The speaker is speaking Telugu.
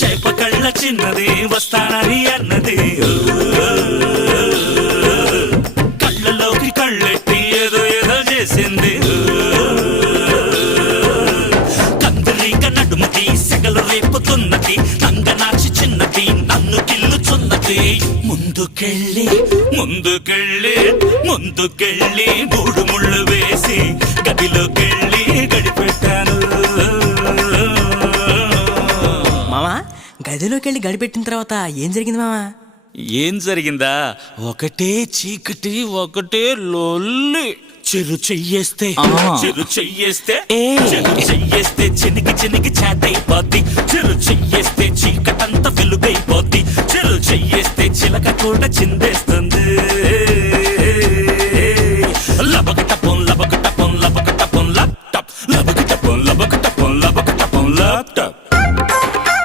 చేప కళ్ళ చిన్నది వస్తానని అన్నది కళ్ళలోకి కళ్ళెట్టి ఏదో ఏదో చేసింది కందిరీగ నడుముకి సెగలు రేపుతున్నది నంగనాచి చిన్నది నన్ను గిల్లుచున్నది ముందుకెళ్ళి ముందుకెళ్ళి ముందుకెళ్ళి మూడు ముళ్ళు వేసి గదిలోకెళ్ళి గడిపెట్టాను. మామా గదిలోకి వెళ్ళి గడిపెట్టిన తర్వాత ఏం జరిగింది మామా? ఏం జరిగిందా? ఒకటే చీకటి ఒకటే లొల్లి. చెరు చెయ్యేస్తే చెరు చెయ్యేస్తే చెరు చెయ్యేస్తే చినికి చినికి చాటైపోద్ది. చెరు చెయ్యేస్తే చీకటంతా వెలుగైపోద్ది. చెరు చెయ్యేస్తే చిలక కూడా చిందేస్తే